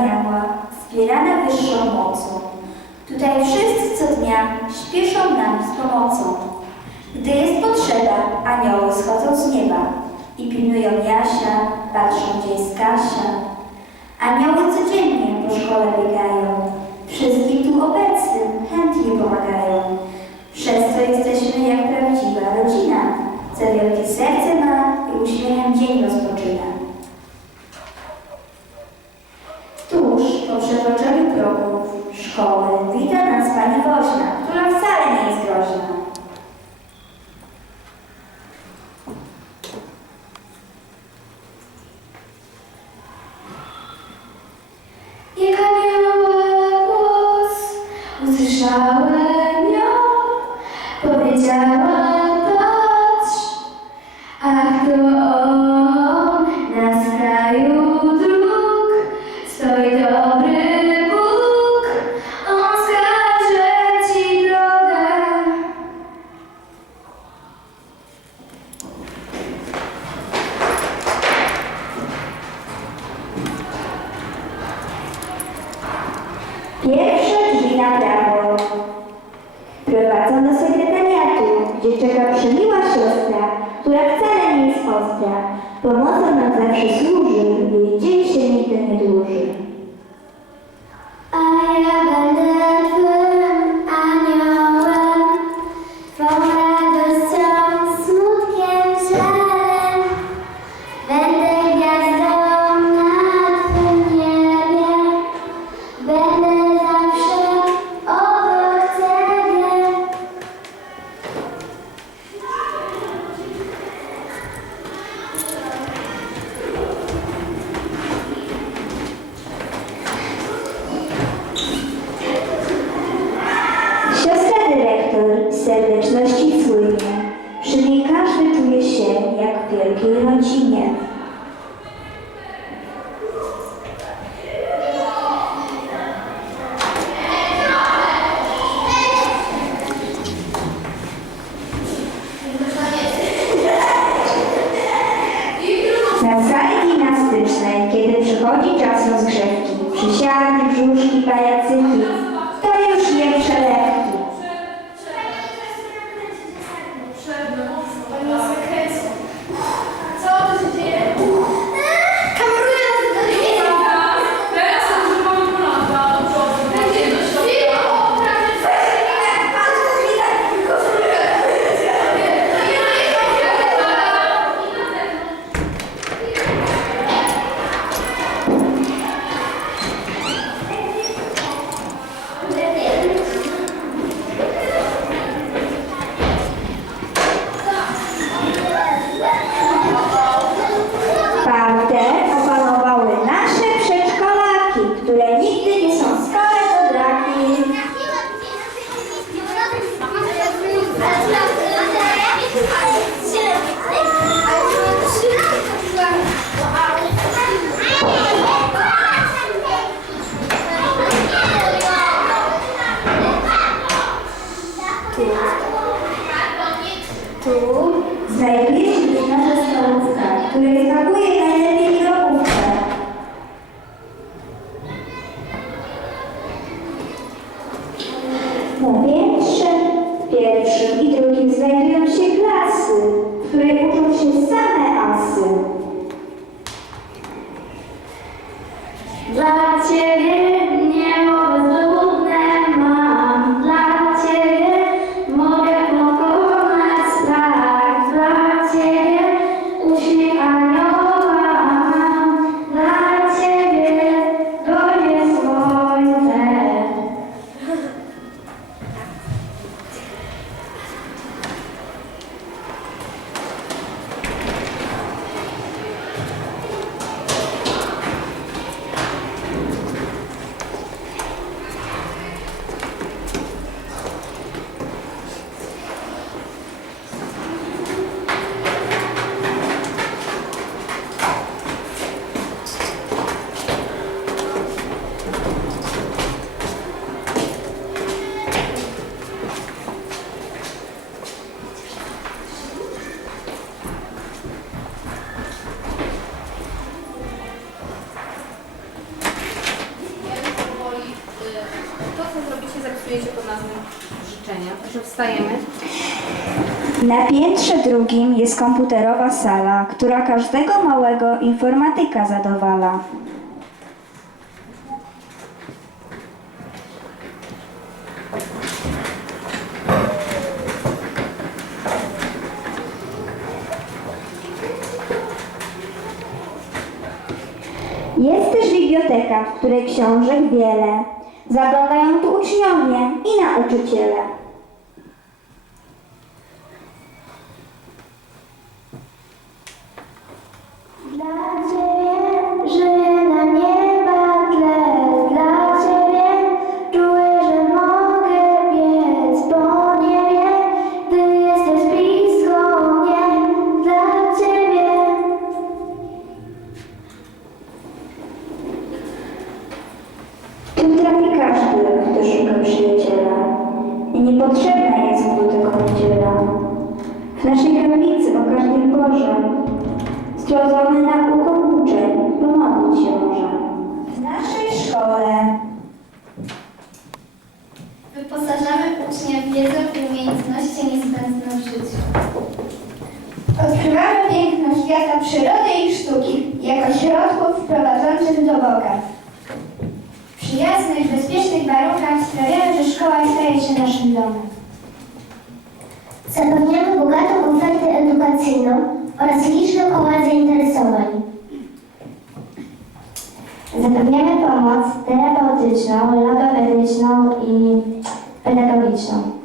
anioła, wspierana wyższą mocą. Tutaj wszyscy co dnia śpieszą nam z pomocą. Gdy jest potrzeba, anioły schodzą z nieba i pilnują Jasia, patrzą gdzie jest Kasia. Anioły codziennie po szkole biegają, wszystkim tu obecnym chętnie pomagają. Przez co jesteśmy jak prawdziwa rodzina, co wielkie serce ma i uśmiechem dzień rozpoczyna. Tuż po przekroczeniu progów szkoły. Wita nas pani woźna, która wcale nie jest groźna. Jak anioła głos? Usłyszałem ją, powiedziała Prowadzą do sekretariatu, gdzie czeka przemiła siostra, która wcale nie jest ostra. Pomocą nam zawsze służy, jej dzień się nigdy nie dłuży. Wielkiej rodzinie. Na sali gimnastycznej, kiedy przychodzi czas rozgrzewki, przysiady, brzuszki, pajacyki, pierwszym i drugim znajdują się klasy, w której uczą się same asy. Zapisujecie pod nazwą życzenia. Także wstajemy. Na piętrze drugim jest komputerowa sala, która każdego małego informatyka zadowala. Jest też biblioteka, w której książek wiele. Zaglądają tu uczniowie i nauczyciele. Dla Wyposażamy ucznia w wiedzę i umiejętności niezbędne w życiu. odkrywamy piękno świata przyrody i sztuki jako środków prowadzących do Boga. W przyjaznych, bezpiecznych warunkach sprawiamy, że szkoła staje się naszym domem. Zapewniamy bogatą ofertę edukacyjną oraz liczne koła zainteresowań. Zapewniamy pomoc terapeutyczną, logopedyczną i Pero no.